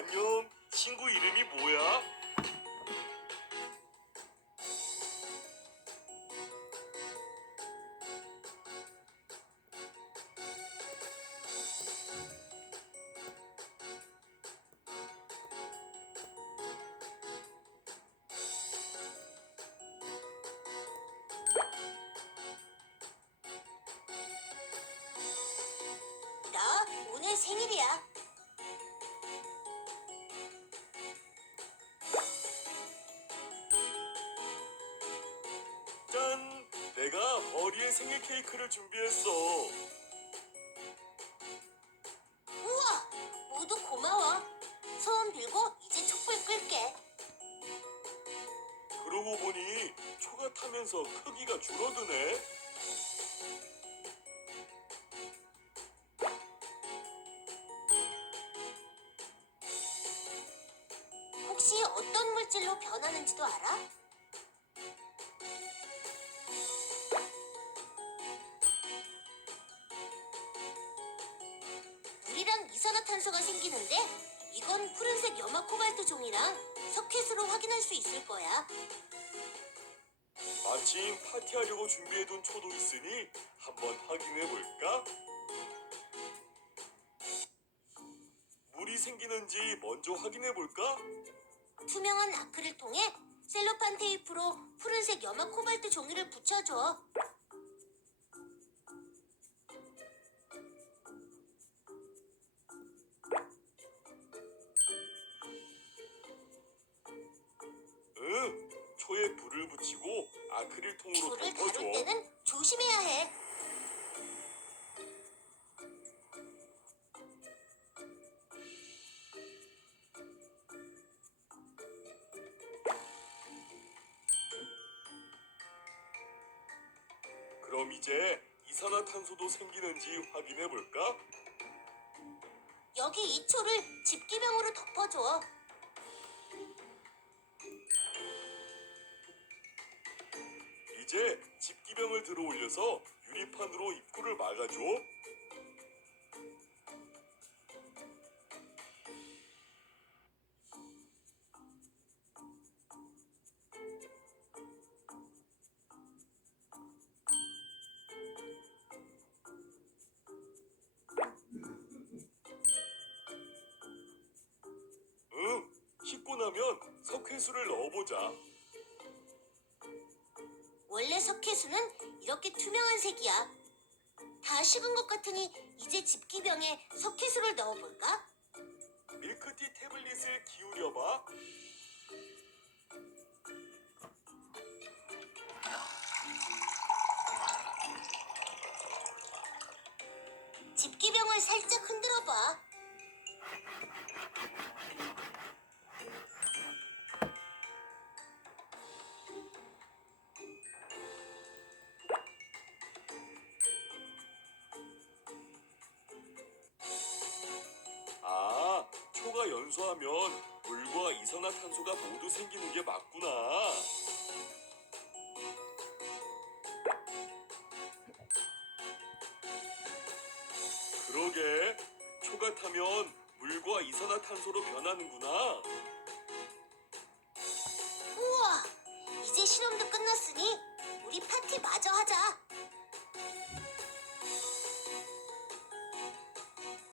안녕. 친구 이름이 뭐야? 나 오늘 생일이야. 내가 머리에 생일 케이크를 준비했어. 우와, 모두 고마워. 소원 빌고 이제 촛불 끌게. 그러고 보니 초가 타면서 크기가 줄어드네. 혹시 어떤 물질로 변하는지도 알아? 이산화탄소가 생기는데 이건 푸른색 염화 코발트 종이랑 석회수로 확인할 수 있을 거야. 마침 파티하려고 준비해둔 초도 있으니 한번 확인해 볼까? 물이 생기는지 먼저 확인해 볼까? 투명한 아크를 통해 셀로판 테이프로 푸른색 염화 코발트 종이를 붙여줘. 응. 초에 불을 붙이고 아크릴 통으로 불을 덮어줘. 때는 조심해야 해. 그럼 이제 이산화탄소도 생기는지 확인해 볼까? 여기 이 초를 집기병으로 덮어줘. 이제 집기병을 들어 올려서 유리판으로 입구를 막아줘. 응, 씻고 나면 석회수를 넣어보자. 원래 석회수는 이렇게 투명한 색이야. 다 식은 것 같으니 이제 집기병에 석회수를 넣어볼까? 밀크티 태블릿을 기울여봐. 집기병을 살짝 흔들어봐. 초가 연소하면 물과 이산화탄소가 모두 생기는 게 맞구나. 그러게, 초가 타면 물과 이산화탄소로 변하는구나. 우와! 이제 실험도 끝났으니 우리 파티 마저 하자.